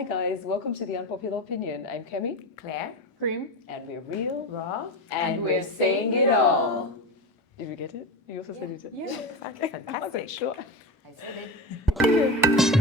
Hi guys, welcome to the Unpopular Opinion. I'm Kemi, Claire, Cream, and we're real, Raw, and we're saying it all. Did you get it? You also said it. Yeah, I wasn't fantastic. sure. I said it.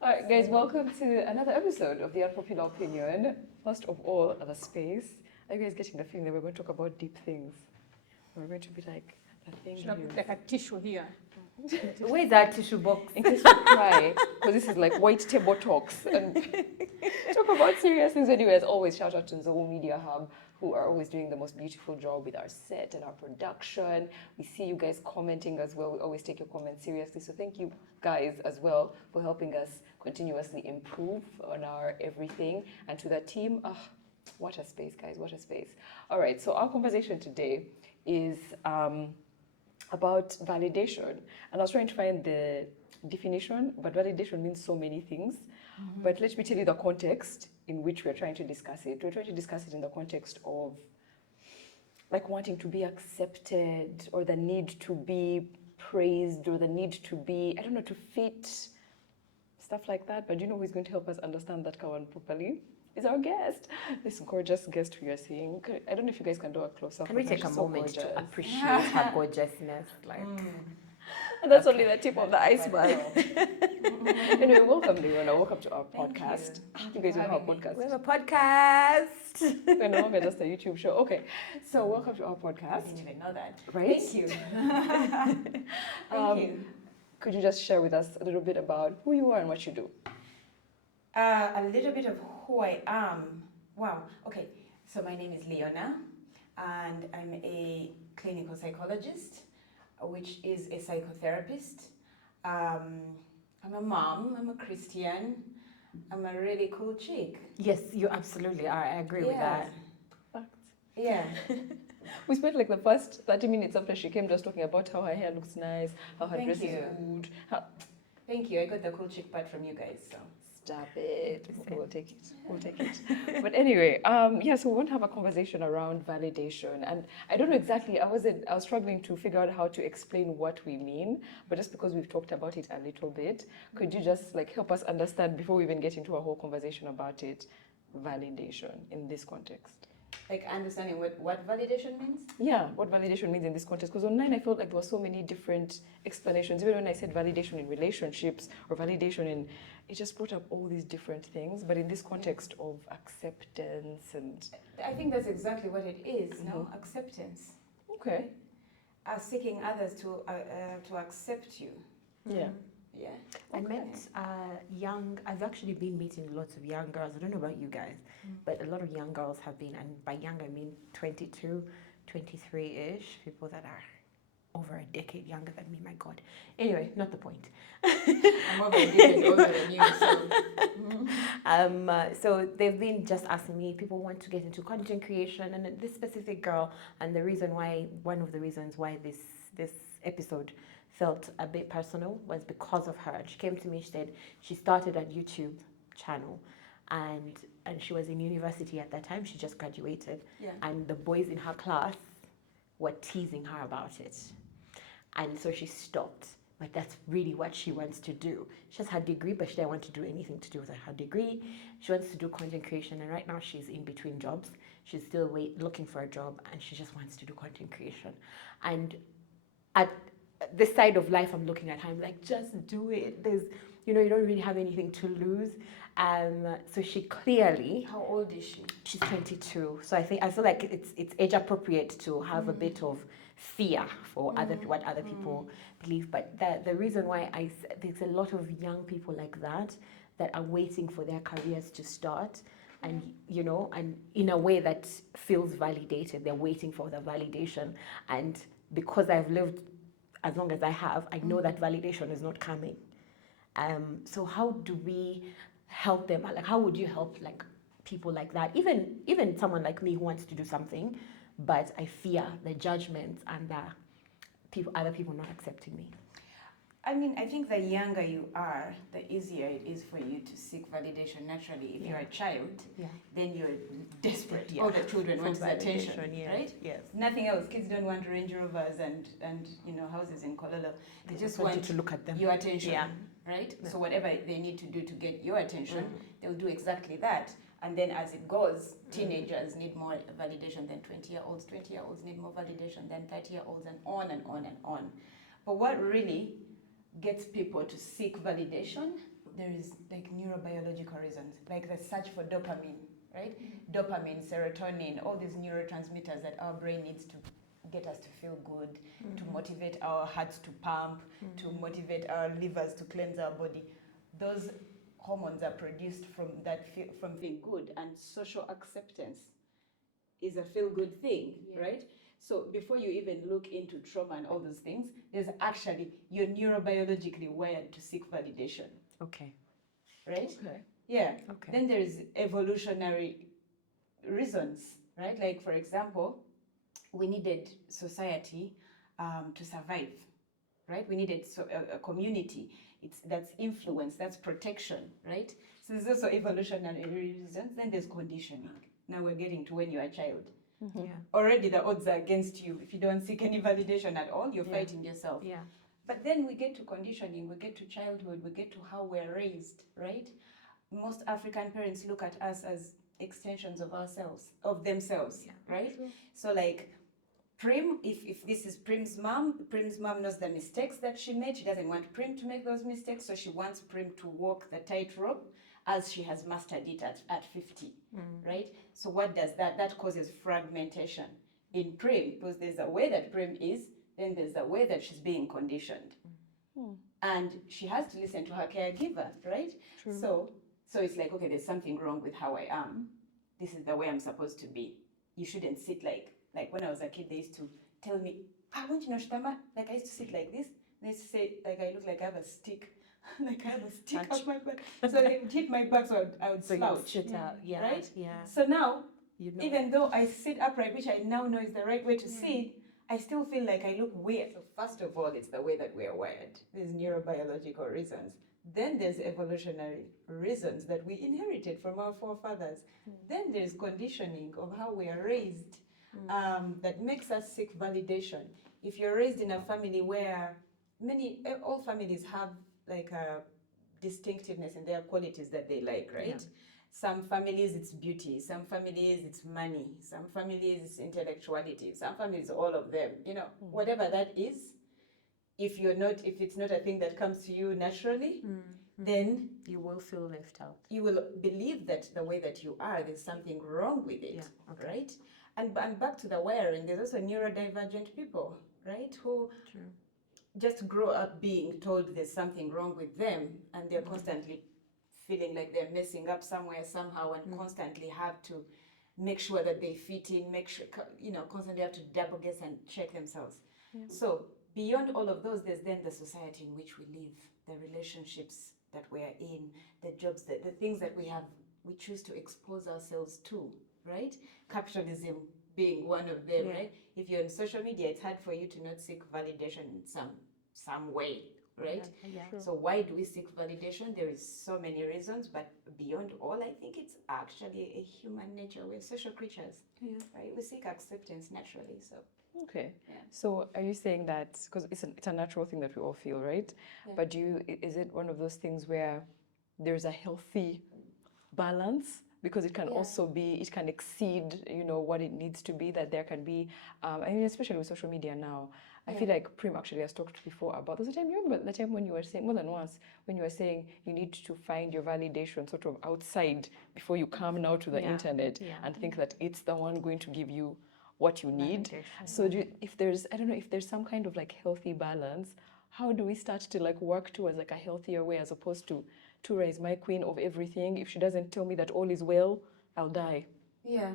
Alright guys, welcome to another episode of the Unpopular Opinion. First of all, the space. Are you guys getting the feeling that we're going to talk about deep things? We're going to be like the thing should I you... put like a tissue here? Where's that tissue box? In case you cry, because this is like white table talks and talk about serious things. Anyway, as always, shout out to Nzou Media Hub, who are always doing the most beautiful job with our set and our production. We see you guys commenting as well. We always take your comments seriously. So thank you guys as well for helping us continuously improve on our everything. And to the team, what a space, guys, what a space. All right, so our conversation today is about validation. And I was trying to find the definition, but validation means so many things. But let me tell you the context in which we're trying to discuss it. We're trying to discuss it in the context of like wanting to be accepted, or the need to be praised, or the need to be, I don't know, to fit, stuff like that. But you know who's going to help us understand that Kawan properly? Is our guest, this gorgeous guest we are seeing. I don't know if you guys can do a close-up. Can we take a moment to appreciate her gorgeousness? Like, And that's only the tip of the iceberg. Anyway, welcome, Leona. Welcome to our podcast. You guys know our podcast. we have a podcast. We're no longer just a YouTube show. Okay, so welcome to our I podcast. didn't even know that. Right? Thank you. Thank you. Could you just share with us a little bit about who you are and what you do? A little bit of who I am. Wow. Okay. So my name is Leona, and I'm a clinical psychologist, which is a psychotherapist. I'm a mom. I'm a Christian. I'm a really cool chick. Yes, you absolutely are. I agree with that. Facts. Yeah. We spent like the first 30 minutes after she came just talking about how her hair looks nice, how her Thank dress is you. good. How... Thank you. I got the cool chick part from you guys. So. Stop it. We'll take it. We'll take it. But anyway, so we want to have a conversation around validation. And I don't know exactly, I was struggling to figure out how to explain what we mean, but just because we've talked about it a little bit, could you just like help us understand before we even get into a whole conversation about it, validation in this context? Like understanding what validation means? Yeah, what validation means in this context. Because online I felt like there were so many different explanations. Even when I said validation in relationships or validation in, it just brought up all these different things. But in this context of acceptance and... I think that's exactly what it is, no? Acceptance. Okay. Seeking others to accept you. Yeah. Yeah. I met I've actually been meeting lots of young girls. I don't know about you guys, but a lot of young girls have been, and by young I mean 22, 23-ish, people that are over a decade younger than me, my God. Anyway, not the point. I'm over a decade older than you, so... So they've been just asking me, people want to get into content creation, and this specific girl, and one of the reasons why this episode felt a bit personal was because of her. She came to me, she said she started a YouTube channel, and she was in university at that time. She just graduated, and the boys in her class were teasing her about it, and so she stopped. But that's really what she wants to do. She has her degree, but she didn't want to do anything to do with her degree. She wants to do content creation, and right now she's in between jobs. She's still looking for a job, and she just wants to do content creation. And at this side of life, I'm looking at her, I'm like, just do it. There's, you don't really have anything to lose. So she clearly... How old is she? She's 22. So I feel like it's age appropriate to have a bit of fear for what other people believe. But the reason why there's a lot of young people like that are waiting for their careers to start, and and in a way that feels validated. They're waiting for the validation, and because I've lived as long as I have, I know that validation is not coming. So how do we help them? Like, how would you help like people like that? Even someone like me who wants to do something, but I fear the judgment and the other people not accepting me. I mean, I think the younger you are, the easier it is for you to seek validation naturally. If you're a child, then you're desperate. All the children want is attention, right? Yes. Nothing else. Kids don't want Range Rovers and houses in Kololo. They just want you to look at them. Your attention, right? So whatever they need to do to get your attention, they'll do exactly that. And then as it goes, teenagers need more validation than 20-year-olds. 20-year-olds need more validation than 30-year-olds, and on and on and on. But what really gets people to seek validation, there is like neurobiological reasons, like the search for dopamine, right? Dopamine, serotonin, all these neurotransmitters that our brain needs to get us to feel good, to motivate our hearts to pump, to motivate our livers to cleanse our body. Those hormones are produced from from feeling good, and social acceptance is a feel-good thing, right? So before you even look into trauma and all those things, there's actually, you're neurobiologically wired to seek validation. Okay. Right? Okay. Yeah. Okay. Then there's evolutionary reasons, right? Like, for example, we needed society to survive, right? We needed a community. That's influence, that's protection, right? So there's also evolutionary reasons. Then there's conditioning. Now we're getting to when you're a child. Already the odds are against you. If you don't seek any validation at all, you're fighting yourself. Yeah. But then we get to conditioning, we get to childhood, we get to how we're raised, right? Most African parents look at us as extensions of themselves, right? True. So like Prim, if this is Prim's mom knows the mistakes that she made. She doesn't want Prim to make those mistakes, so she wants Prim to walk the tightrope as she has mastered it at 50, right? So what does that? That causes fragmentation in Prim, because there's a way that Prim is, then there's a way that she's being conditioned. And she has to listen to her caregiver, right? True. So it's like, okay, there's something wrong with how I am. This is the way I'm supposed to be. You shouldn't sit like when I was a kid, they used to tell me, I want you to know, Shtama, like I used to sit like this. They used to say, like I look like I have a stick. Like I have a stick up my back. So they would hit my back, so I would slouch. Sit out. Yeah. Right? Yeah. So now, even though I sit upright, which I now know is the right way to sit, I still feel like I look weird. So first of all, it's the way that we are wired. There's neurobiological reasons. Then there's evolutionary reasons that we inherited from our forefathers. Then there's conditioning of how we are raised that makes us seek validation. If you're raised in a family where all families have like a distinctiveness in their qualities that they like, right? Yeah. Some families it's beauty, some families it's money, some families it's intellectuality, some families all of them. Whatever that is, if it's not a thing that comes to you naturally, then you will feel left out. You will believe that the way that you are, there's something wrong with it, right? And back to the wiring, there's also neurodivergent people, right? Who just grow up being told there's something wrong with them, and they're constantly feeling like they're messing up somewhere, somehow, and constantly have to make sure that they fit in, constantly have to double guess and check themselves. Yeah. So beyond all of those, there's then the society in which we live, the relationships that we're in, the jobs, the things that we choose to expose ourselves to, right? Capitalism being one of them, right? If you're on social media, it's hard for you to not seek validation in some way, right? Yeah. So why do we seek validation? There is so many reasons, but beyond all, I think it's actually a human nature. We're social creatures, right? We seek acceptance naturally, so. Okay. Yeah. So are you saying that, because it's a natural thing that we all feel, right? Yeah. But is it one of those things where there's a healthy balance? Because it can also be, it can exceed, what it needs to be, that there can be, especially with social media now. I feel like Prim actually has talked before about, there's a time, you remember the time when you were saying, more than once, when you were saying you need to find your validation sort of outside before you come now to the internet and think that it's the one going to give you what you need. So if there's some kind of like healthy balance, how do we start to like work towards like a healthier way, as opposed to Tura is my queen of everything. If she doesn't tell me that all is well, I'll die. Yeah.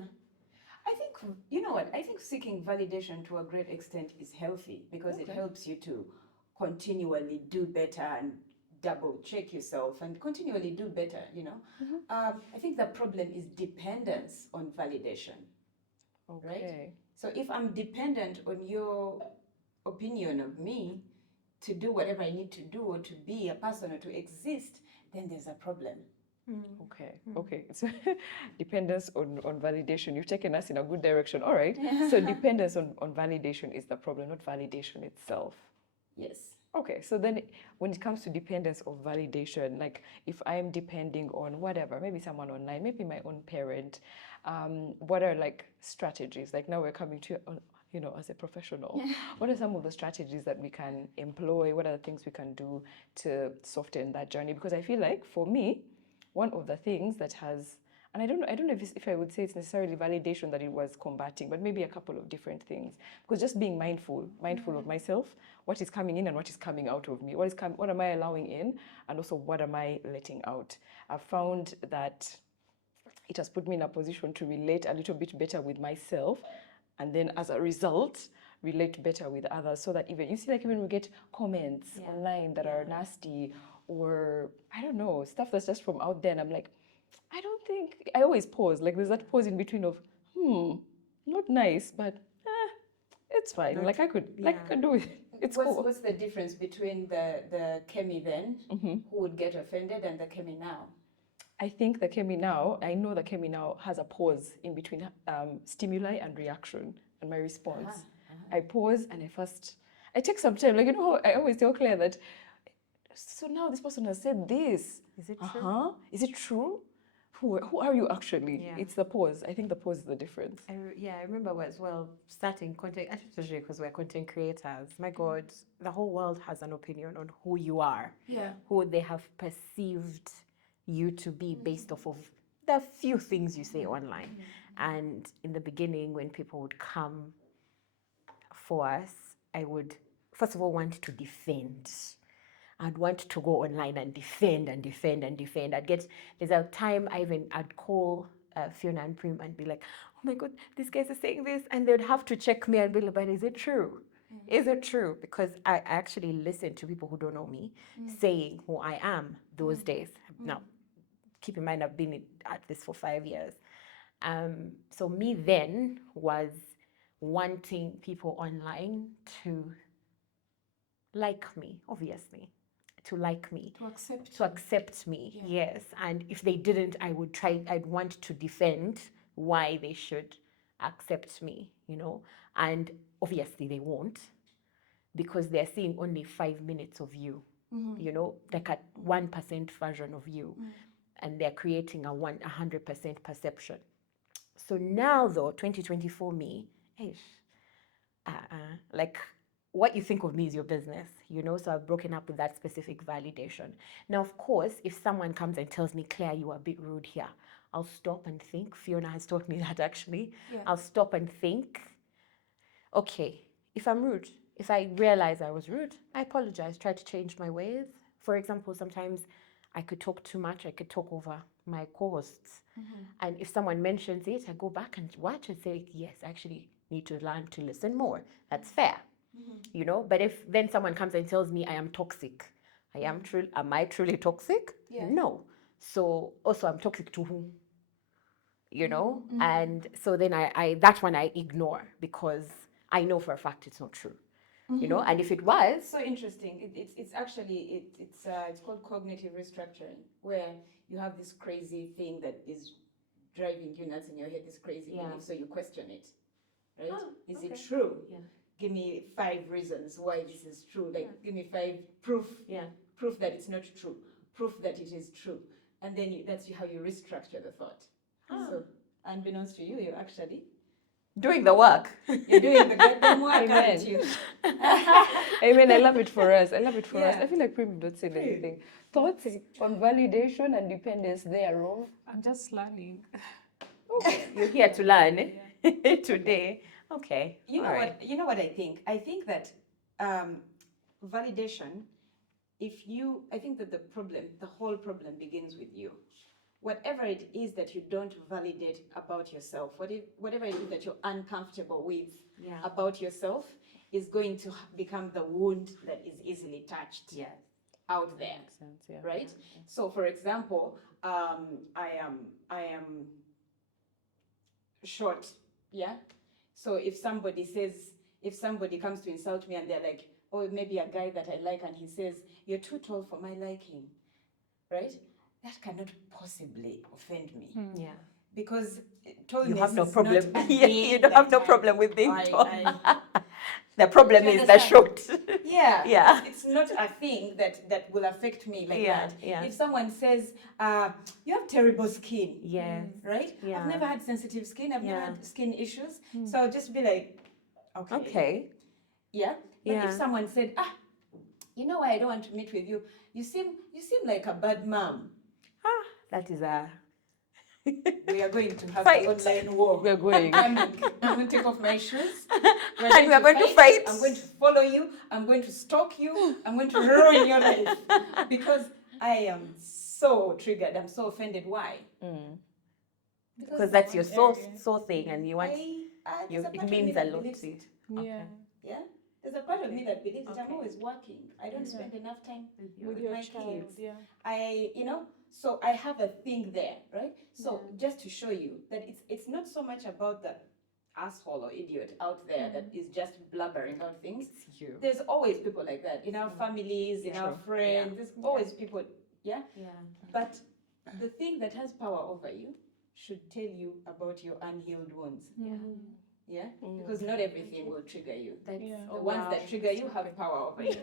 I think, you know what, I think seeking validation to a great extent is healthy, because it helps you to continually do better and double check yourself and continually do better, I think the problem is dependence on validation. Okay. Right? So if I'm dependent on your opinion of me, to do whatever I need to do or to be a person or to exist, then there's a problem. Okay. So dependence on validation. You've taken us in a good direction. All right. So dependence on validation is the problem, not validation itself. Yes. Okay, so then when it comes to dependence of validation, like if I'm depending on whatever, maybe someone online, maybe my own parent, what are like strategies? Like now we're coming to, as a professional, what are some of the strategies that we can employ? What are the things we can do to soften that journey? Because I feel like for me, one of the things that has, and I don't know if I would say it's necessarily validation that it was combating, but maybe a couple of different things. Because just being mindful of myself, what is coming in and what is coming out of me, what am I allowing in, and also what am I letting out. I've found that it has put me in a position to relate a little bit better with myself, and then as a result, relate better with others, so that even we get comments online that are nasty, or I don't know, stuff that's just from out there, and I'm like, I always pause. Like there's that pause in between of, not nice, but it's fine. Like I could do it. What's the difference between the Kemi then, who would get offended, and the Kemi now? I think the Kemi now, I know the Kemi now has a pause in between stimuli and reaction and my response. I pause and I take some time. Like, how I always tell Claire that, so now this person has said this. Is it true? Is it true? Who are you actually? Yeah. It's the pause. I think the pause is the difference. I remember as well starting content, especially because we're content creators. My God, the whole world has an opinion on who you are, who they have perceived you to be based off of the few things you say online. And in the beginning, when people would come for us, I would first of all want to defend. I'd want to go online and defend. There's a time I'd call Fiona and Prim and be like, oh my God, these guys are saying this. And they'd have to check me and be like, but is it true? Is it true? Because I actually listen to people who don't know me saying who I am those days. Now, keep in mind, I've been at this for 5 years. So me then was wanting people online to like me, obviously. To like me, to accept me, yes. And if they didn't, I'd want to defend why they should accept me, and obviously they won't, because they're seeing only 5 minutes of you, like a 1% version of you, and they're creating a 100% perception. So now though, 2024 me, like, what you think of me is your business, so I've broken up with that specific validation. Now, of course, if someone comes and tells me, Claire, you are a bit rude here, I'll stop and think. Fiona has taught me that actually. I'll stop and think, okay, if I'm rude, if I realize I was rude, I apologize, try to change my ways. For example, sometimes I could talk too much, I could talk over my co-hosts. And if someone mentions it, I go back and watch and say, yes, I actually need to learn to listen more. That's fair. But if then someone comes and tells me I am toxic, am I truly toxic? No. So also I'm toxic to whom? And so then I that one I ignore, because I know for a fact it's not true. And if it was so interesting, it's actually it's called cognitive restructuring, where you have this crazy thing that is driving you nuts in your head, this crazy belief, so you question it, right? Is it true? Give me 5 reasons why this is true. Like, give me 5 proof that it's not true, proof that it is true, and then that's how you restructure the thought. So, unbeknownst to you, you're actually doing the work. You're doing the goddamn work, aren't you? Amen. I love it for us. I feel like Prim don't say anything. Thoughts on validation and dependence, they are wrong. I'm just learning. You're here to learn today. Okay. You know what I think? I think that validation, I think that the whole problem begins with you. Whatever it is that you don't validate about yourself, whatever it is that you're uncomfortable with about yourself, is going to become the wound that is easily touched out there. Makes sense, right? So, for example, I am short, So if somebody comes to insult me and they're like, or maybe a guy that I like and he says, "You're too tall for my liking," right? That cannot possibly offend me. Yeah. Because tallness You have no is problem. not a Yeah, thing you don't have that no problem with being tall. I The problem You is the understand? short. yeah, Yeah. it's not a thing that will affect me like Yeah, that. yeah. If someone says, "You have terrible skin," Yes. right? Yeah. I've never had sensitive skin. I've never Yeah. had skin issues. So I'll just be like, okay. Okay. Yeah. But Yeah. if someone said, "You know why I don't want to meet with you? You seem like a bad mom." That is a We are going to have Fight. an online war. We're going. I'm going to take off my shoes. And we are going to fight. I'm going to follow you. I'm going to stalk you. I'm going to ruin your life. Because I am so triggered. I'm so offended. Why? because that's your soul thing, and you want there's a part it of me means a that lot believes to it. you. Yeah. Yeah? There's a part of me that believes it. I'm Okay. always working. I don't spend enough time With your my child, kids. yeah. So I have a thing there, right? So just to show you that it's not so much about the asshole or idiot out there that is just blubbering out things. It's you. There's always people like that in our families, in our friends. There's always people, yeah? Yeah. But the thing that has power over you should tell you about your unhealed wounds. Yeah? Because not everything will trigger you. That's, The ones that trigger you have power over you.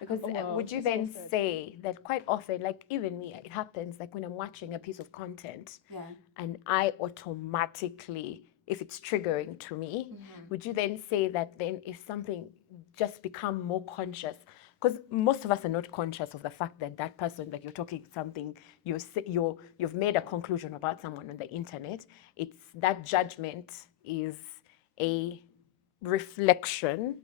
Because would you then say that quite often, like even me, it happens like when I'm watching a piece of content and I automatically, if it's triggering to me, would you then say that then if something just become more conscious, because most of us are not conscious of the fact that that person that you're talking something, you've made a conclusion about someone on the internet, it's that judgment is a reflection,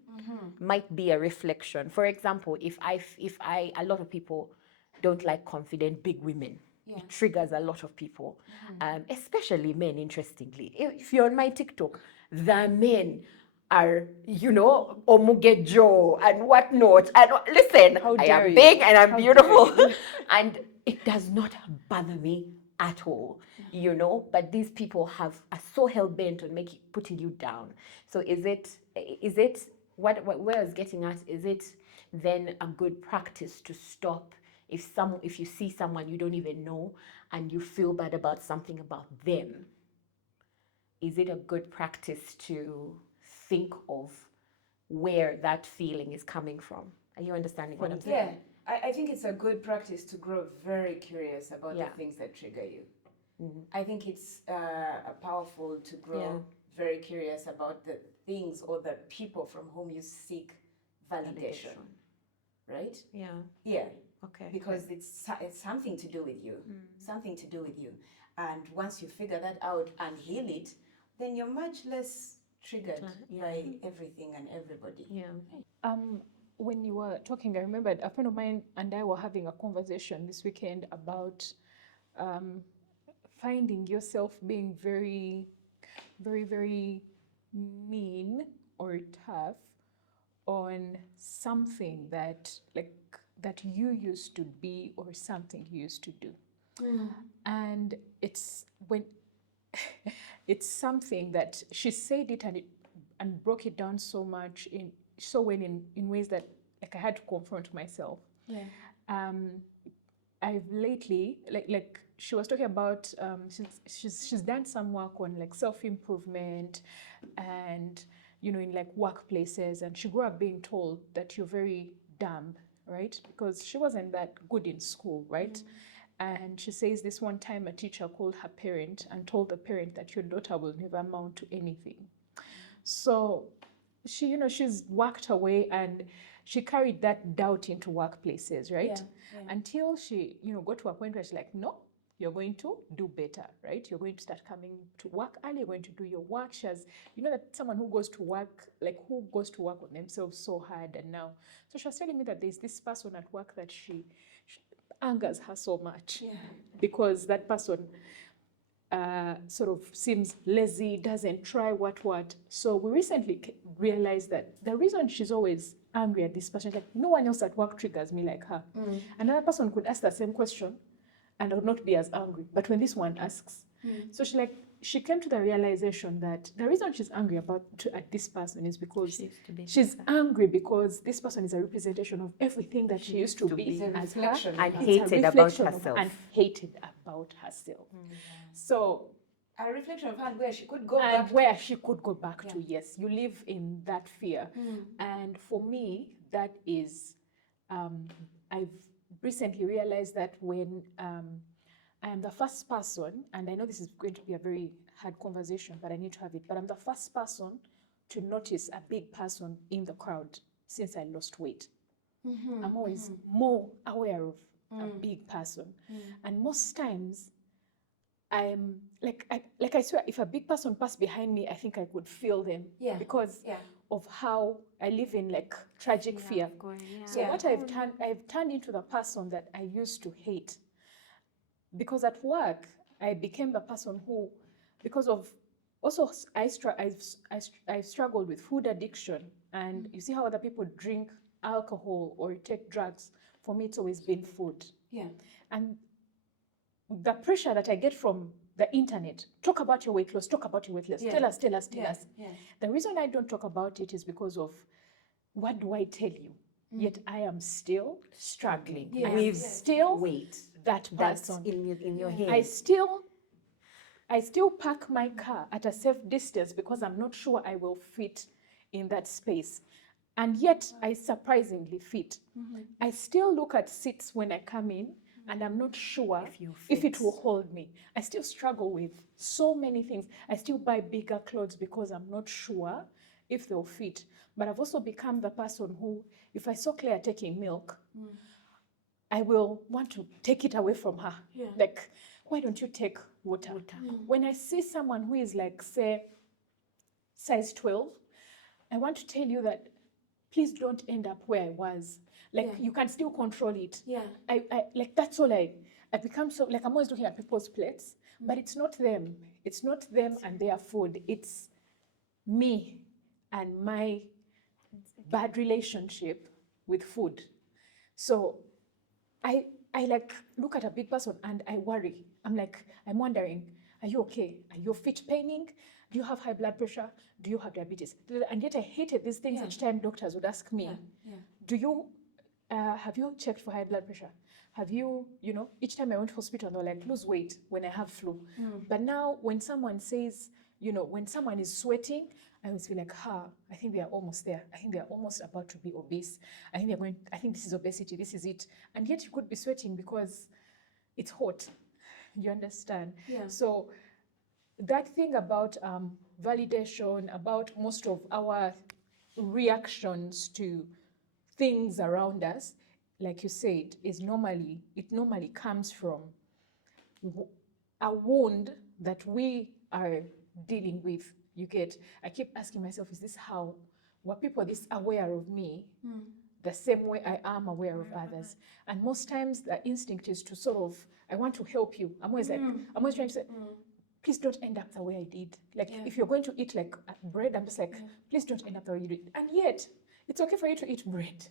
might be a reflection. For example, if I a lot of people don't like confident big women. It triggers a lot of people, especially men, interestingly. If you're on my TikTok, the men are, omugejo and whatnot. And listen, I dare am you? big and I'm How beautiful. dare And it does not bother me at all, but these people are so hell-bent on putting you down. So is it what where I was getting at, is it then a good practice to stop if you see someone you don't even know and you feel bad about something about them? Is it a good practice to think of where that feeling is coming from? Are you understanding what I'm saying? Yeah, I think it's a good practice to grow very curious about the things that trigger you. I think it's powerful to grow very curious about the things or the people from whom you seek validation. Right? Yeah. Yeah. Okay. Because it's something to do with you. Something to do with you. And once you figure that out and heal it, then you're much less triggered by everything and everybody. Yeah. When you were talking, I remembered a friend of mine and I were having a conversation this weekend about finding yourself being very, very, very mean or tough on something that you used to be or something you used to do. And it's when it's something that she said it and broke it down so much in ways that like I had to confront myself. I've lately like she was talking about she's done some work on like self-improvement and in like workplaces, and she grew up being told that you're very dumb, right? Because she wasn't that good in school, right? And she says this one time a teacher called her parent and told the parent that your daughter will never amount to anything. So she, she's worked her way and she carried that doubt into workplaces, right? Until she, got to a point where she's like, no, you're going to do better, right? You're going to start coming to work early, you're going to do your work. She has, that someone who goes to work on themselves so hard. And now, so she was telling me that there's this person at work that she angers her so much because that person sort of seems lazy, doesn't try what. So we recently realized that the reason she's always angry at this person, like no one else at work triggers me like her. Another person could ask the same question and I would not be as angry. But when this one asks, so she's like, she came to the realization that the reason she's angry at this person is because she's angry because this person is a representation of everything that she used to be as her, and it's a hated about reflection of- herself. and hated about herself. So A reflection of her where she could go and back. where she could go back to, yes, you live in that fear. And for me, that is, I've recently realized that when I am the first person, and I know this is going to be a very hard conversation, but I need to have it, but I'm the first person to notice a big person in the crowd since I lost weight. I'm always more aware of a big person. And most times, I'm like I swear, if a big person passed behind me, I think I could feel them because of how I live in like tragic fear. So what I've turned into the person that I used to hate. Because at work, I became the person who, because of, also I've struggled with food addiction, and you see how other people drink alcohol or take drugs. For me, it's always been food. And the pressure that I get from the internet, talk about your weight loss, talk about your weight loss, tell us. The reason I don't talk about it is because of, what do I tell you? Yet I am still struggling. I am still weight. That That's person. in your head. I still park my car at a safe distance because I'm not sure I will fit in that space. And yet I surprisingly fit. I still look at seats when I come in, and I'm not sure if it will hold me. I still struggle with so many things. I still buy bigger clothes because I'm not sure if they'll fit. But I've also become the person who, if I saw Claire taking milk, I will want to take it away from her. Like, why don't you take water? When I see someone who is like, say, size 12, I want to tell you that please don't end up where I was. Like, you can still control it. I like, that's all I become so, like, I'm always looking at people's plates, but it's not them. It's not them and their food. It's me and my bad relationship with food. So I like look at a big person and I worry. I'm wondering, are you okay? Are your feet paining? Do you have high blood pressure? Do you have diabetes? And yet I hated these things each time doctors would ask me, do you, have you checked for high blood pressure? Have you, each time I went to hospital, they're like, lose weight when I have flu. But now when someone says, when someone is sweating, I always feel like, I think they are almost there. I think they are almost about to be obese. I think this is obesity, this is it. And yet you could be sweating because it's hot. You understand? So that thing about validation, about most of our reactions to things around us, like you said, it normally comes from a wound that we are dealing with. I keep asking myself, is this how, were people this aware of me the same way I am aware of others? And most times the instinct is to sort of, I want to help you. I'm always trying to say, please don't end up the way I did. Like, if you're going to eat like bread, I'm just like, please don't end up the way you did. And yet, it's okay for you to eat bread.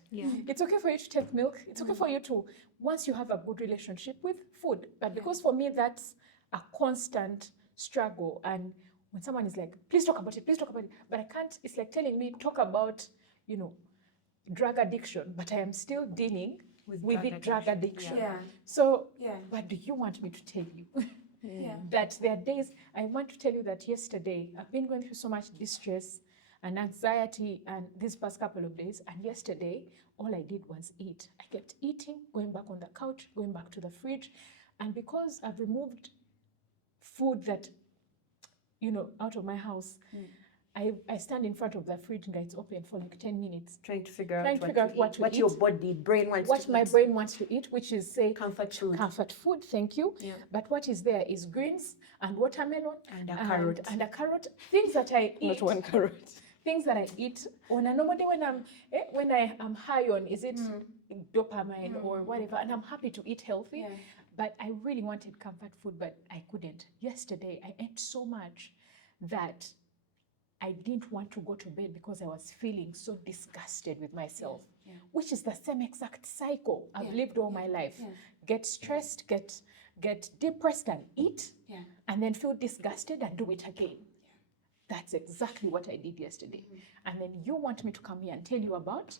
It's okay for you to take milk. It's okay for you to, once you have a good relationship with food. But because for me, that's a constant struggle. And when someone is like, please talk about it, but I can't, it's like telling me, talk about, drug addiction, but I am still dealing with drug addiction. So, what do you want me to tell you? That there are days, I want to tell you that yesterday, I've been going through so much distress and anxiety and these past couple of days, and yesterday, all I did was eat. I kept eating, going back on the couch, going back to the fridge, and because I've removed food that, out of my house, I stand in front of the fridge and it's open for like 10 minutes. Trying to figure out what your brain wants to eat. What my brain wants to eat, which is, say, comfort food. Comfort food, thank you. But what is there is greens and watermelon and a carrot. Things that I eat. Not one carrot. Things that I eat on a normal day when I am high on, is it dopamine or whatever, and I'm happy to eat healthy. But I really wanted comfort food, but I couldn't. Yesterday, I ate so much that I didn't want to go to bed because I was feeling so disgusted with myself, which is the same exact cycle I've lived all my life. Get stressed, get get depressed and eat, Yeah. and then feel disgusted and do it again. That's exactly what I did yesterday. And then you want me to come here and tell you about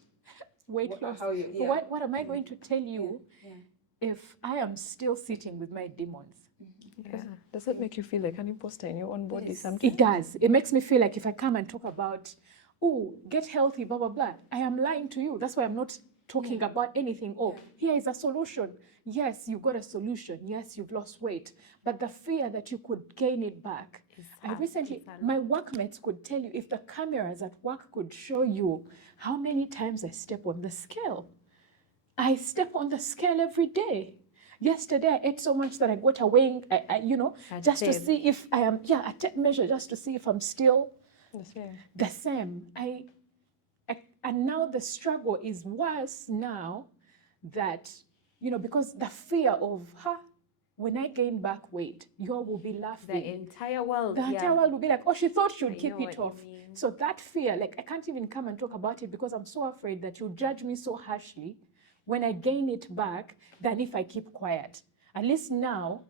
weight loss. How you, What am I going to tell you if I am still sitting with my demons? Does that make you feel like an imposter in your own body Yes. sometimes? It does. It makes me feel like if I come and talk about, oh, get healthy, blah, blah, blah, I am lying to you. That's why I'm not talking about anything. Oh, here is a solution. Yes, you got a solution. Yes, you've lost weight. But the fear that you could gain it back. I recently, my workmates could tell you, if the cameras at work could show you how many times I step on the scale. I step on the scale every day. Yesterday, I ate so much that I got a weighing, just to see if I am, a tape measure, just to see if I'm still the same. And now the struggle is worse now that, because the fear of, when I gain back weight, you all will be laughing. The entire world. The entire world will be like, oh, she thought she would I keep know it what off. you mean. So that fear, like, I can't even come and talk about it because I'm so afraid that you'll judge me so harshly when I gain it back than if I keep quiet. At least now,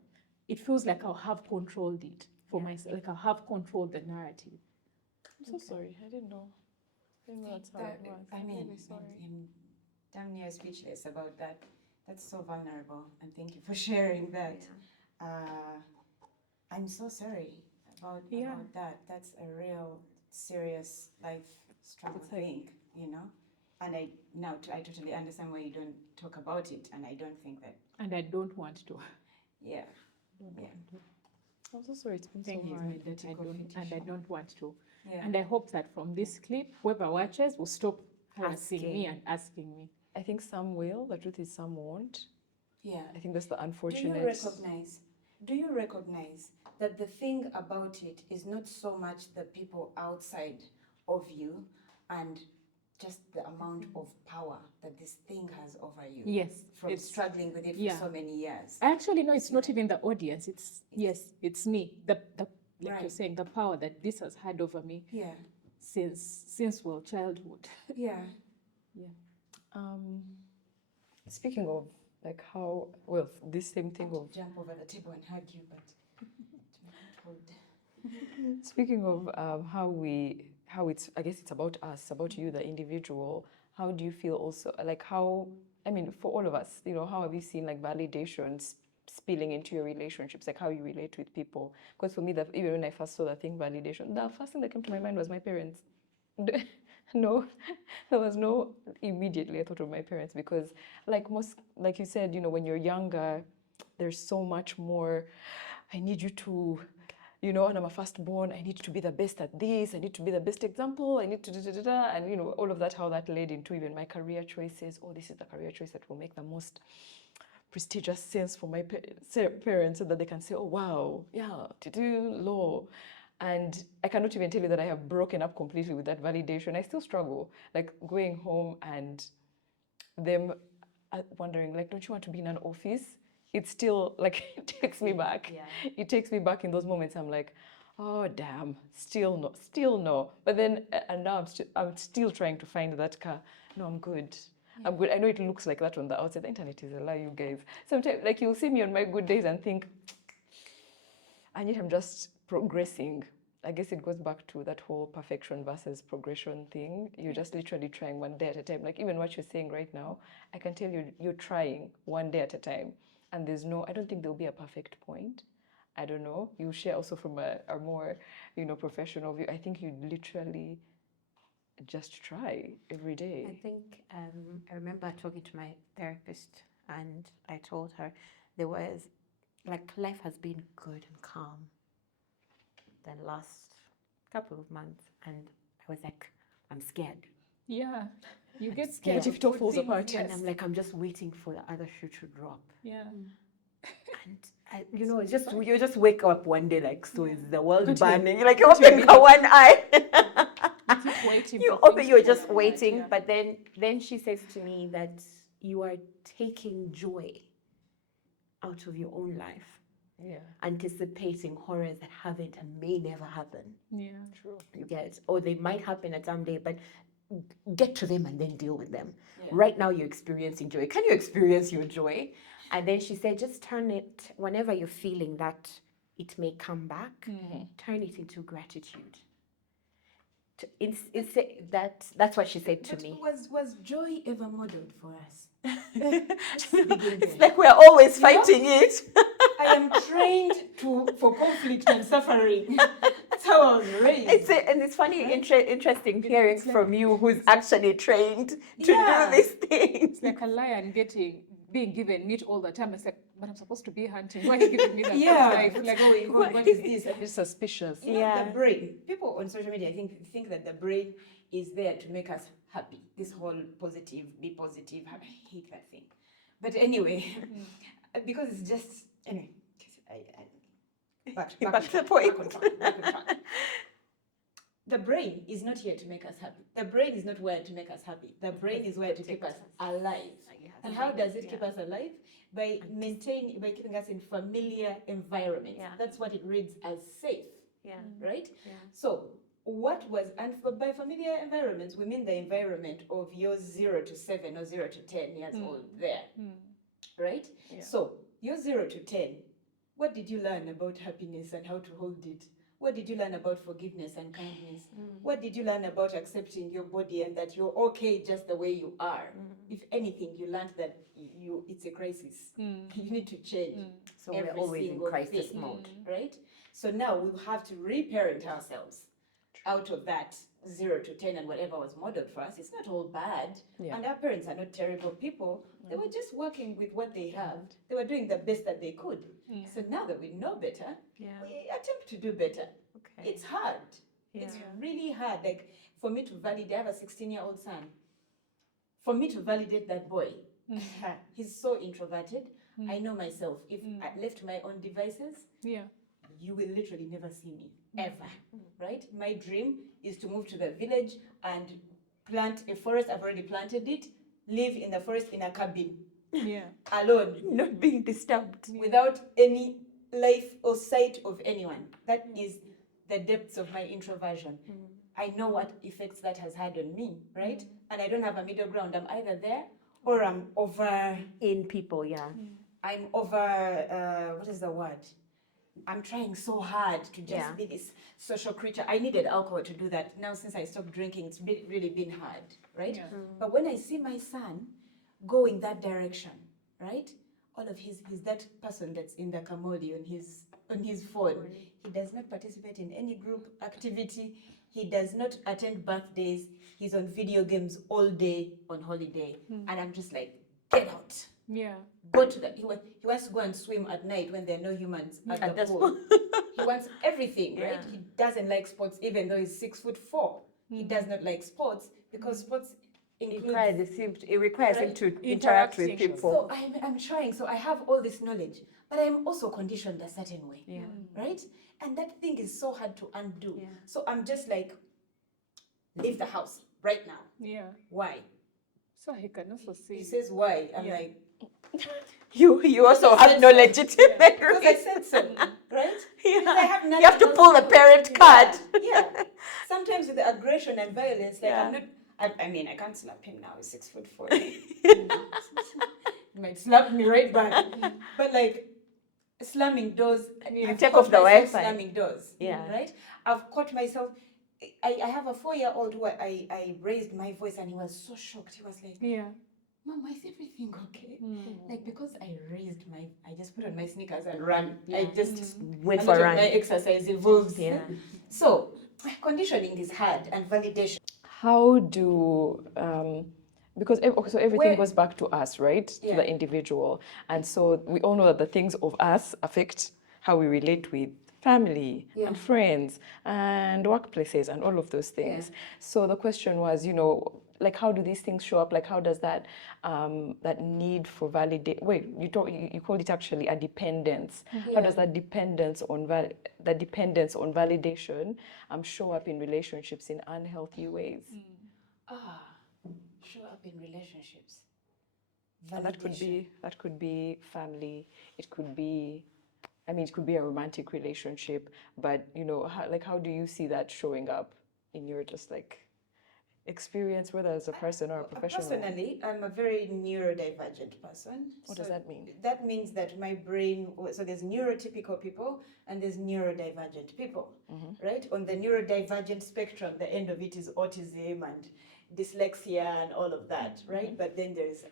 it feels like I'll have controlled it for myself. Like I'll have controlled the narrative. I'm so sorry. I didn't know. That's how it was. I mean, I'm really sorry. I'm damn near speechless about that. That's so vulnerable, and thank you for sharing that. I'm so sorry about that. That's a real serious life struggle thing, And I totally understand why you don't talk about it, and I don't think that. And I don't want to. Yeah. I'm so sorry. It's been Thank so you. hard. And I don't want to. Yeah. And I hope that from this clip, whoever watches will stop harassing me and asking me. I think some will. The truth is some won't. Yeah. I think that's the Do unfortunate. you recognize that the thing about it is not so much the people outside of you and just the amount of power that this thing has over you? Yes. From struggling with it for so many years. I actually know it's not even the audience. It's me. Like Right. you're saying, the power that this has had over me Yeah. since childhood. Yeah. Speaking of like this same thing of Jump over the table and hug you, but speaking of how it's, I guess it's about us, about you, the individual. How do you feel also, like for all of us, how have you seen like validations spilling into your relationships, like how you relate with people? Because for me, even when I first saw that thing, validation, the first thing that came to my mind was my parents. No, there was no immediately I thought of my parents, because like you said, when you're younger, there's so much more. I need you to, and I'm a firstborn, I need to be the best at this, I need to be the best example, I need to and all of that, how that led into even my career choices. Oh, this is the career choice that will make the most prestigious sense for my parents, so that they can say, oh wow, yeah, to do law. And I cannot even tell you that I have broken up completely with that validation. I still struggle, like going home and them wondering, like, don't you want to be in an office? It's still like, it takes me back. Yeah. It takes me back in those moments. I'm like, oh damn, still no. But then, and now I'm still trying to find that car. No, I'm good. I'm good. I know it looks like that on the outside. The internet is a lie, you guys. Sometimes, like, you'll see me on my good days and think, and yet I'm just progressing. I guess it goes back to that whole perfection versus progression thing. You're just literally trying one day at a time. Like even what you're saying right now, I can tell you're trying one day at a time. And I don't think there'll be a perfect point. I don't know. You share also from a more, professional view. I think you literally just try every day. I think I remember talking to my therapist, and I told her there was, like, life has been good and calm the last couple of months, and I was like, I'm scared. Yeah. You get scared. What if it all falls Things, apart? And I'm like, I'm just waiting for the other shoe to drop. Yeah. And it's just, you just wake up one day like, so is the world But burning? You're like, you open your one eye. Keep waiting. You for open, things you're to fall just apart, waiting. yeah. But then she says to me that you are taking joy out of your own life, anticipating horrors that haven't and may never happen. Yeah. True. You get, or they might happen at some day, but get to them and then deal with them. Yeah. Right now you're experiencing joy. Can you experience your joy? And then she said, just turn it, whenever you're feeling that it may come back, turn it into gratitude. That's what she said to But me. was joy ever modeled for us? It's like we're always fighting it. I am trained for conflict and suffering. That's how I was raised. And it's funny, interesting hearing it's like- from you who's actually trained to Yeah. do these things. It's like a lion being given meat all the time. It's like, but I'm supposed to be hunting. Why are you giving me that? Yeah. Life? What's Like, going on? What is this? It's suspicious. You know, Yeah. the brain. People on social media, I think that the brain is there to make us happy. This whole positive, be positive. I hate that thing. But anyway, because it's just anyway. Back to the point. back on track. The brain is not here to make us happy. The brain is not wired to make us happy. The brain is wired to keep us alive. And how does it keep us alive? By keeping us in familiar environments. Yeah. That's what it reads as safe, Yeah. right? Yeah. So by familiar environments, we mean the environment of your 0 to 7 or 0 to 10 years old there, right? Yeah. So your 0 to 10, what did you learn about happiness and how to hold it? What did you learn about forgiveness and kindness? What did you learn about accepting your body and that you're okay just the way you are? If anything, you learned that it's a crisis. You need to change. So we're every always in single crisis thing, mode. right? So now we'll have to reparent ourselves out of that 0 to 10 and whatever was modeled for us. It's not all bad. Yeah. And our parents are not terrible people. They were just working with what they have. They were doing the best that they could. So now that we know better, Yeah. we attempt to do better. Okay. It's hard. It's really hard. Like for me to validate, I have a 16-year-old son. For me to validate that boy, he's so introverted. I know myself. If I left my own devices, yeah. you will literally never see me ever, right? My dream is to move to the village and plant a forest. I've already planted it. Live in the forest in a cabin, Yeah. alone, Not being disturbed. without any life or sight of anyone. That is the depths of my introversion. I know what effects that has had on me, right? And I don't have a middle ground. I'm either there or I'm over. In people, yeah. I'm over. What is the word? I'm trying so hard to just be this social creature. I needed alcohol to do that. Now, since I stopped drinking, it's really been hard, right? Yeah. But when I see my son go in that direction, right? All of he's that person that's in the Kamoli on his phone. He does not participate in any group activity. He does not attend birthdays. He's on video games all day on holiday. And I'm just like, get out. Yeah. Go to the. He wants to go and swim at night when there are no humans at the pool. He wants everything, right? He doesn't like sports, even though he's 6'4". He does not like sports because sports includes. It requires him to interact with Interaction. people. So I'm trying. So I have all this knowledge, but I'm also conditioned a certain way, right? And that thing is so hard to undo. Yeah. So I'm just like, leave the house right now. Yeah. Why? So he can also see. He says why. I'm Yeah. like, You also have no legitimate because I reason. said so, right? Yeah. Because I have You have to nothing pull else the parent card. Yeah. Sometimes with the aggression and violence, like Yeah. I'm not. I mean, I can't slap him now. He's 6'4". He might slap me right back. But like slamming doors. You I've take caught off the myself Wi-Fi. Slamming doors. Yeah. Right. I've caught myself. I have a 4-year-old who I raised my voice and he was so shocked. He was like, Yeah. Mama, is everything okay? Like because I just put on my sneakers and ran. I just Went a for lot a of run. my exercise involves. Yeah. So conditioning is hard and validation. How do because everything Where- goes back to us, right? To Yeah. the individual, and so we all know that the things of us affect how we relate with family and friends and workplaces and all of those things. So the question was, like, how do these things show up? Like, how does that that need for validate? Wait, you called it actually a dependence. How does that dependence on validation show up in relationships in unhealthy ways? Show up in relationships. And that could be family. It could be, it could be a romantic relationship. But how do you see that showing up in your just like experience, whether as a person or a professional? Personally, I'm a very neurodivergent person. What does that mean? That means that my brain, so there's neurotypical people and there's neurodivergent people, right? On the neurodivergent spectrum, the end of it is autism and dyslexia and all of that, right? But then there's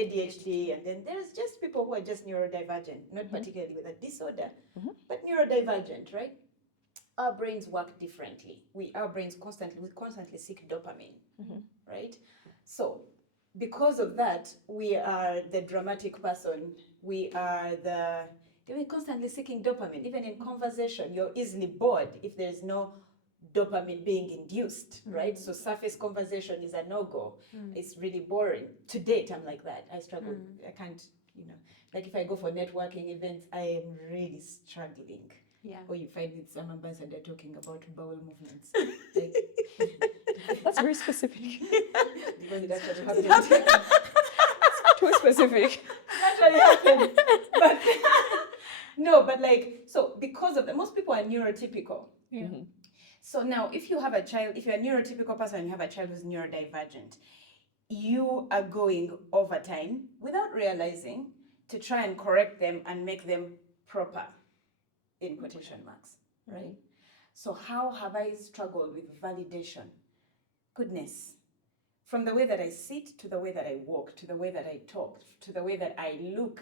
ADHD, and then there's just people who are just neurodivergent, not particularly with a disorder, but neurodivergent, right? Our brains work differently. Our brains constantly seek dopamine, right? So because of that, we are the dramatic person. We constantly seeking dopamine. Even in conversation, you're easily bored if there's no dopamine being induced, right? So surface conversation is a no-go. It's really boring. To date, I'm like that. I struggle. I can't, like if I go for networking events, I am really struggling. Yeah. Or you find with some ambassador talking about bowel movements. Like, That's very specific. because it actually happened. Too specific. Actually happened. But no, but like, so because of that, most people are neurotypical. Yeah. So now, if you have a child, if you're a neurotypical person and you have a child who's neurodivergent, you are going over time without realizing to try and correct them and make them proper, in quotation marks, right? So how have I struggled with validation? Goodness. From the way that I sit, to the way that I walk, to the way that I talk, to the way that I look,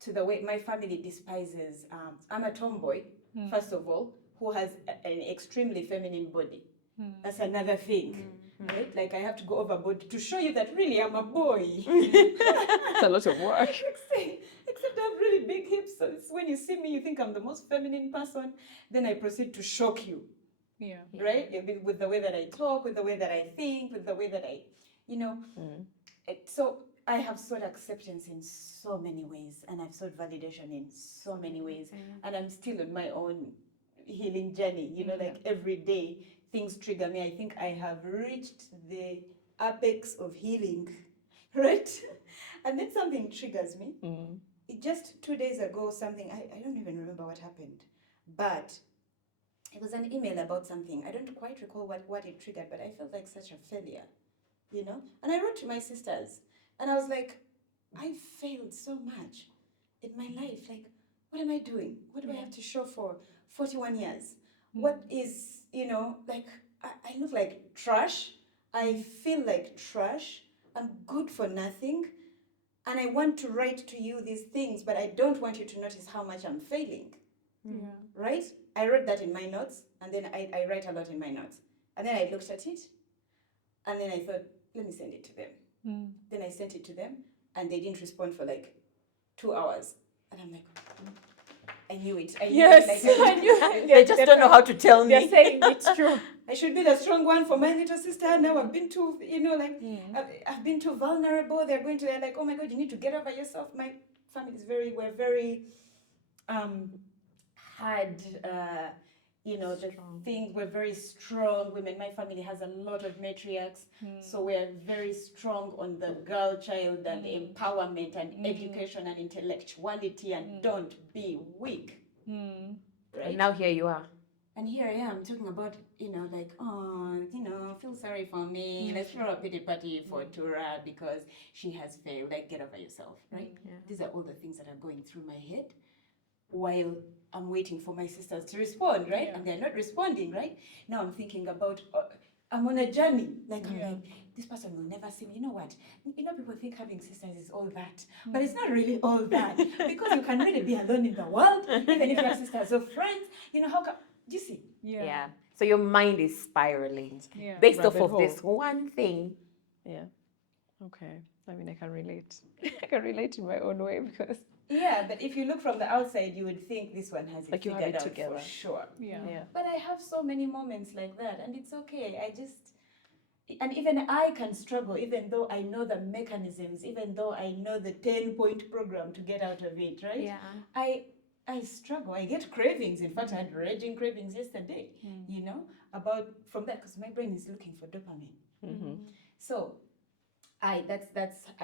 to the way my family despises. I'm a tomboy, first of all, who has an extremely feminine body. That's another thing, right? Like I have to go overboard to show you that really I'm a boy. It's a lot of work. Except I have really big hips, so it's when you see me, you think I'm the most feminine person. Then I proceed to shock you, Yeah. right? With the way that I talk, with the way that I think, with the way that I, So I have sought acceptance in so many ways, and I've sought validation in so many ways, and I'm still on my own healing journey. Like every day things trigger me. I think I have reached the apex of healing, right? And then something triggers me. It just 2 days ago, something, I don't even remember what happened, but it was an email about something. I don't quite recall what it triggered, but I felt like such a failure, And I wrote to my sisters, and I was like, I failed so much in my life. Like, what am I doing? What do I have to show for 41 years? What is, like, I look like trash. I feel like trash. I'm good for nothing. And I want to write to you these things, but I don't want you to notice how much I'm failing. Yeah. Right? I wrote that in my notes, and then I write a lot in my notes. And then I looked at it, and then I thought, let me send it to them. Then I sent it to them, and they didn't respond for like 2 hours. And I'm like, I knew it. I knew it. Like, I knew. They just don't know how to tell They're me. saying it's true. I should be the strong one for my little sister. Now I've been too, I've been too vulnerable. They're like, oh my God, you need to get over yourself. My family is we're very hard, the thing, we're very strong women. My family has a lot of matriarchs. So we're very strong on the girl child and empowerment and education and intellectuality and don't be weak. Right? And now here you are. And here I am talking about, feel sorry for me. Let's throw a pity party for Tura because she has failed. Like, get over yourself, right? These are all the things that are going through my head while I'm waiting for my sisters to respond, right? And they're not responding, right? Now I'm thinking about, I'm on a journey. Like, I'm like, this person will never see me. You know what? People think having sisters is all that. But it's not really all that. Because you can really be alone in the world, even if you have sisters or friends. How come? Do you see? Yeah. So your mind is spiraling Yeah. based off Rabbit of hole. this one thing. Yeah. Okay. I mean, I can relate. I can relate in my own way because Yeah, but if you look from the outside, you would think this one has it Like you have figured it out together. for sure. Yeah. But I have so many moments like that, and it's okay. And even I can struggle, even though I know the mechanisms, even though I know the 10-point program to get out of it, right? Yeah. I struggle. I get cravings. In fact, I had raging cravings yesterday, from that, because my brain is looking for dopamine. So I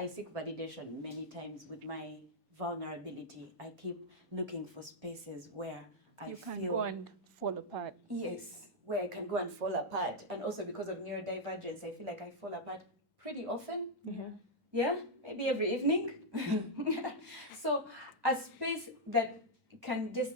seek validation many times with my vulnerability. I keep looking for spaces where I You can feel go and fall apart. yes, where I can go and fall apart. And also because of neurodivergence, I feel like I fall apart pretty often. Yeah, maybe every evening. So a space that can just,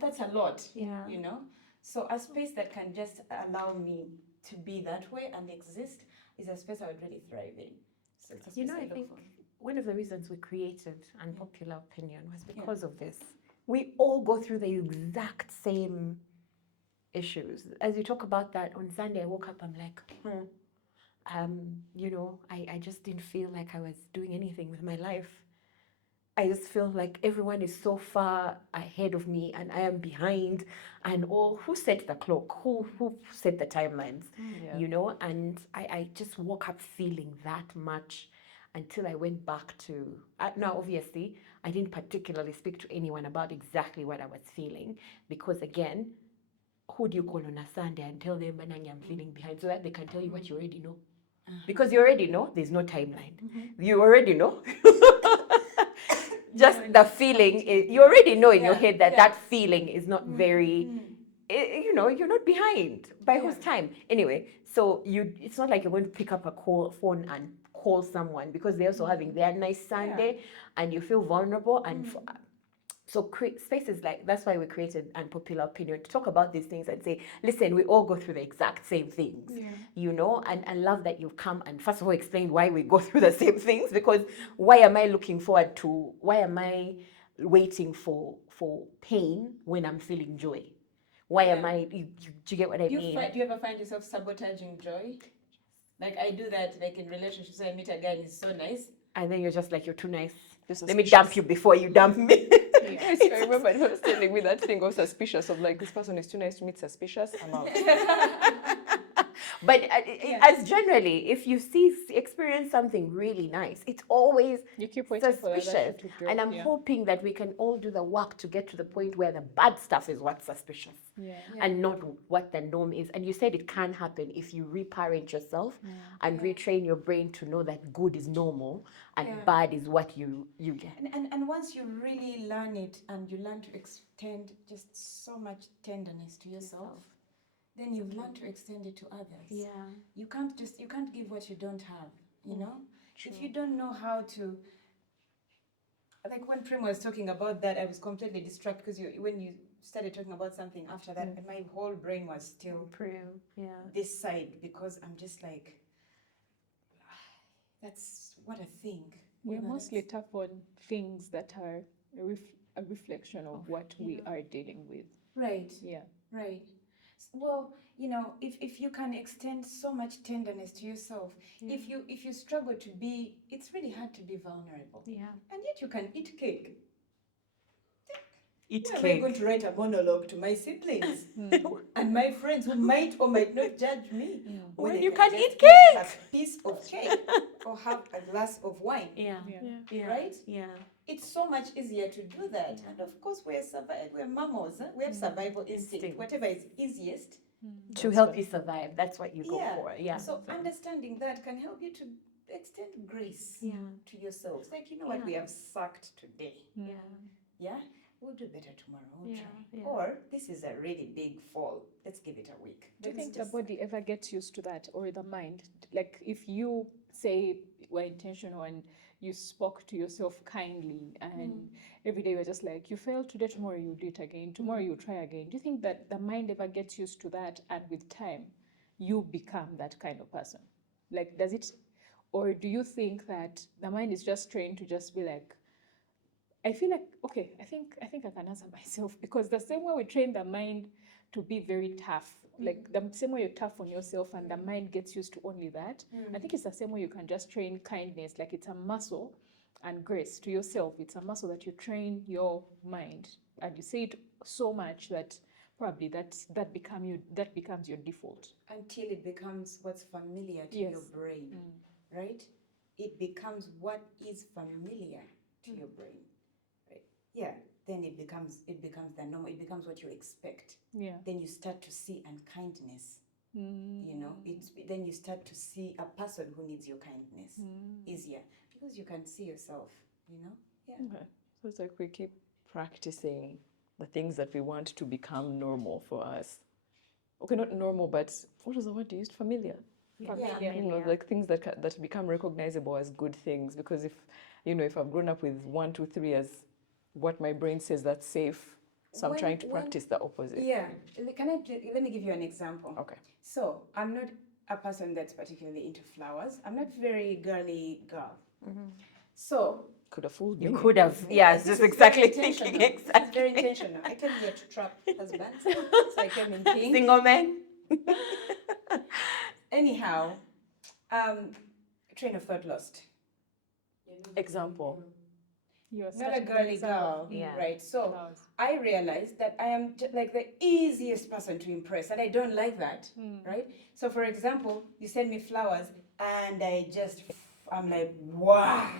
that's a lot, you know? So a space that can just allow me to be that way and exist is a space I would really thrive in. So it's a space I look think for. one of the reasons we created Unpopular Opinion was because of this. We all go through the exact same issues. As you talk about that, on Sunday I woke up, I'm like, I just didn't feel like I was doing anything with my life. I just feel like everyone is so far ahead of me and I am behind. And who set the clock? Who set the timelines? And I just woke up feeling that much until I went back to. Now, obviously, I didn't particularly speak to anyone about exactly what I was feeling because, again, who do you call on a Sunday and tell them, Manang, I'm feeling behind, so that they can tell you what you already know? Because you already know, there's no timeline. You already know. Just the feeling, you already know in your head that that feeling is not very, you're not behind by whose time. Anyway, so it's not like you're going to pick up a phone and call someone because they're also having their nice Sunday and you feel vulnerable. And so spaces like, that's why we created Unpopular Opinion, to talk about these things and say, listen, we all go through the exact same things, and I love that you've come and first of all explained why we go through the same things, because why am I waiting for pain when I'm feeling joy? Why am I, do you get what I mean? Do you ever find yourself sabotaging joy? Like I do that, like in relationships, I meet a guy and he's so nice. And then you're just like, you're too nice. Let me dump you before you dump me. Yes, I remember he was telling me that thing of suspicious, of like, this person is too nice to meet suspicious, I'm out. But as generally, if you experience something really nice, it's always You keep waiting suspicious. for that to drop. And I'm hoping that we can all do the work to get to the point where the bad stuff is what's suspicious and not what the norm is. And you said it can happen if you reparent yourself and retrain your brain to know that good is normal and bad is what you get. And once you really learn it and you learn to extend just so much tenderness to yourself, then you learn to extend it to others. Yeah. You can't give what you don't have, you know? True. If you don't know how to, like when Prim was talking about that, I was completely distracted because when you started talking about something after that, my whole brain was still this side, because I'm just like, that's what I think. We're mostly tough on things that are a reflection of what we are dealing with. Right. Yeah. Right. Well, if you can extend so much tenderness to yourself, if you struggle to be, it's really hard to be vulnerable. Yeah. And yet you can eat cake. Eat Where cake. am I going to write a monologue to my siblings and my friends who might or might not judge me When I you can just eat cake? a piece of cake or have a glass of wine? Yeah. Right? Yeah. It's so much easier to do that. And of course, we're mammals. Huh? We have survival instinct. Whatever is easiest To help you survive. That's what you go for. Yeah. So understanding that can help you to extend grace to yourselves. Like, what we have sucked today. Yeah? We'll do better tomorrow. We'll try. Or this is a really big fall. Let's give it a week. Do you think the body ever gets used to that, or the mind? Like if you say were intentional and you spoke to yourself kindly and every day you're just like, you failed today, tomorrow you do it again, tomorrow you try again. Do you think that the mind ever gets used to that and with time you become that kind of person? Like, does it, or do you think that the mind is just trained to just be like, I feel like, okay, I think I can answer myself, because the same way we train the mind to be very tough, like the same way you're tough on yourself and the mind gets used to only that, I think it's the same way you can just train kindness, like it's a muscle, and grace to yourself. It's a muscle that you train your mind, and you say it so much that probably that becomes your default. Until it becomes what's familiar to your brain, right? It becomes what is familiar to your brain. Yeah, then it becomes the normal. It becomes what you expect. Yeah. Then you start to see unkindness. Then you start to see a person who needs your kindness easier, because you can see yourself. Yeah. Okay. So it's like we keep practicing the things that we want to become normal for us. okay, not normal, but what was the word you used? Familiar. Familiar. You know, like things that become recognizable as good things. Because if I've grown up with 1, 2, 3 as what my brain says that's safe, so I'm trying to practice the opposite. Yeah. Let me give you an example. Okay. So I'm not a person that's particularly into flowers. I'm not very girly girl. So Could have fooled You me. could have, yeah, this just is exactly very thinking intentional. This is exactly. very intentional. I came here to trap husbands, so I came in pink. Single men. Anyhow, train of thought lost. Example. You're Not a starting with an girly example. girl, Yeah. right? So Flowers. I realized that I am like the easiest person to impress, and I don't like that, right? So, for example, you send me flowers, and I'm like, wow,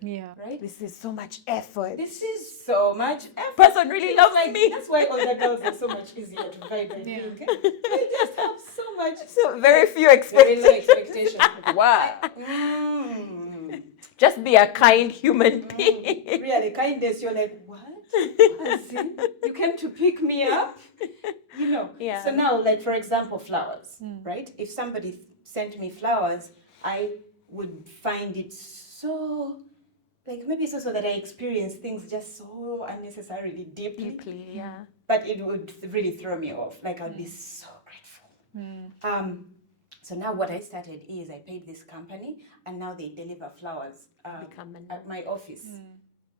Yeah. right? This is so much effort. This is so much effort. Person really loves me. That's why older girls are so much easier to vibe with. Yeah. Okay? They just have so much. So very few Very low expectations. expectations. Wow. Just be a kind human being. Really, kindness, you're like, what? As in, you came to pick me up? Yeah. So now, like, for example, flowers, right? If somebody sent me flowers, I would find it so, like, maybe it's also that I experience things just so unnecessarily deeply. Yeah. But it would really throw me off. Like, I'd be so grateful. So now what I started is I paid this company, and now they deliver flowers at my office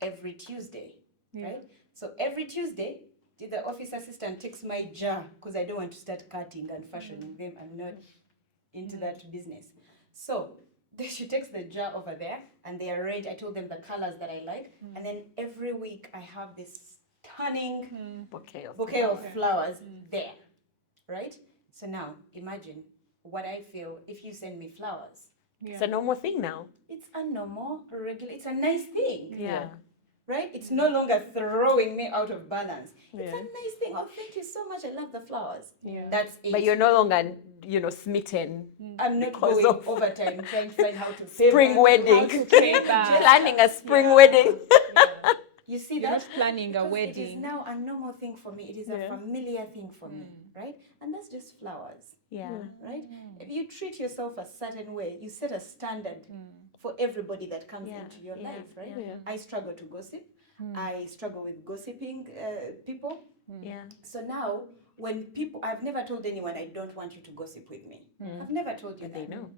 every Tuesday, right? So every Tuesday, the office assistant takes my jar, because I don't want to start cutting and fashioning them. I'm not into that business. So she takes the jar over there, and they arrange. I told them the colors that I like, and then every week I have this stunning bouquet of flowers there, right? So now imagine what I feel if you send me flowers. It's a normal thing now. It's a normal, regular, it's a nice thing. Yeah. Right? It's no longer throwing me out of balance. It's a nice thing. Oh, thank you so much. I love the flowers. Yeah. That's it. But you're no longer, smitten. I'm not because going of overtime trying to find how to pay spring back, wedding. how to pay back. Planning a spring wedding. You see You're that? not planning a Because it is wedding. now a normal thing for me. It is a familiar thing for me, right? And that's just flowers. Yeah. Right? If you treat yourself a certain way, you set a standard for everybody that comes into your life, right? Yeah. I struggle to gossip. I struggle with gossiping people. Yeah. So now, when I've never told anyone I don't want you to gossip with me. I've never told you that. They know.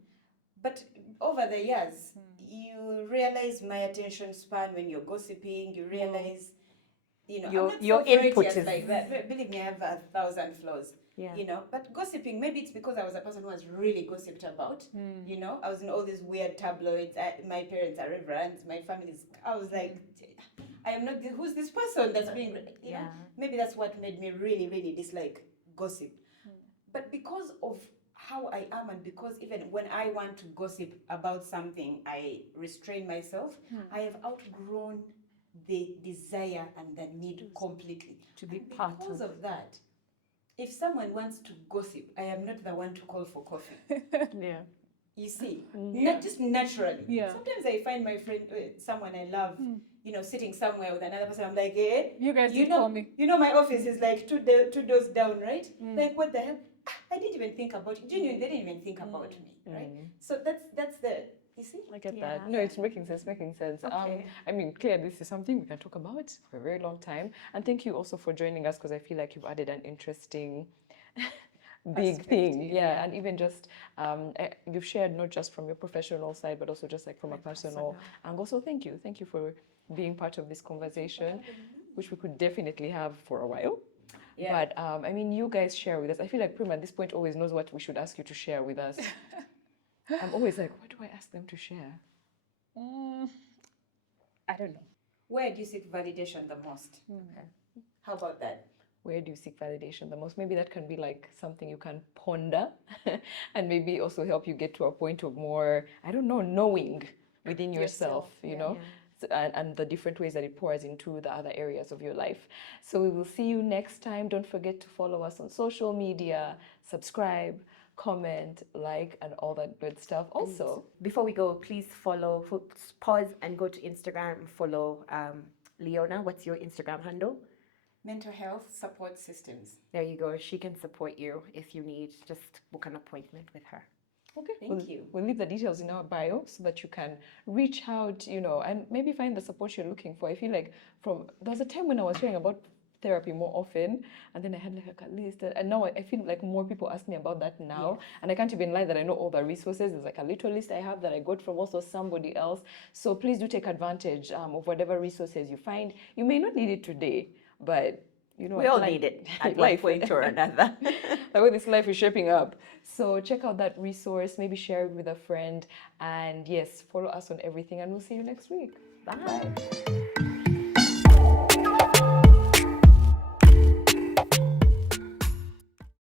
But over the years, you realize my attention span when you're gossiping. You realize, I'm not your so input courteous is like that. Believe me, I have 1,000 flaws. Yeah. But gossiping, maybe it's because I was a person who was really gossiped about. I was in all these weird tabloids. My parents are reverends. My family's. I was like, I am not. Who's this person that's being? Maybe that's what made me really, really dislike gossip. But because of how I am, and because even when I want to gossip about something, I restrain myself. I have outgrown the desire and the need completely to be and part because of that. If someone wants to gossip, I am not the one to call for coffee. Yeah. You see, not just naturally. Yeah. Sometimes I find my friend, someone I love, sitting somewhere with another person. I'm like, You guys did call me. My office is like two doors down, right? Like, what the hell? I didn't even think about it. Genuinely, they didn't even think about me, right? So that's the. You see? I get that. No, it's making sense. Okay. I mean, clearly, this is something we can talk about for a very long time. And thank you also for joining us, because I feel like you've added an interesting big thing. Yeah. And even just, you've shared not just from your professional side, but also just like from a personal angle. So thank you. Thank you for being part of this conversation, which we could definitely have for a while. Yeah. But, I mean, you guys share with us. I feel like Prima at this point always knows what we should ask you to share with us. I'm always like, what do I ask them to share? I don't know. Where do you seek validation the most? Okay. How about that? Where do you seek validation the most? Maybe that can be like something you can ponder and maybe also help you get to a point of more, I don't know, knowing within yourself, you know? And the different ways that it pours into the other areas of your life. So we will see you next time. Don't forget to follow us on social media, subscribe, comment, like, and all that good stuff. Also, before we go, please pause and go to Instagram and follow Leona. What's your Instagram handle? mental health support systems. There you go. She can support you if you need. Just book an appointment with her. Okay, Thank you. We'll leave the details in our bio so that you can reach out, and maybe find the support you're looking for. I feel like there was a time when I was hearing about therapy more often, and then I had like a list, and now I feel like more people ask me about that now, and I can't even lie that I know all the resources. There's like a little list I have that I got from also somebody else. So please do take advantage of whatever resources you find. You may not need it today, but We all need it at one point or another. the way this life is shaping up. So check out that resource, maybe share it with a friend, and yes, follow us on everything, and we'll see you next week. Bye.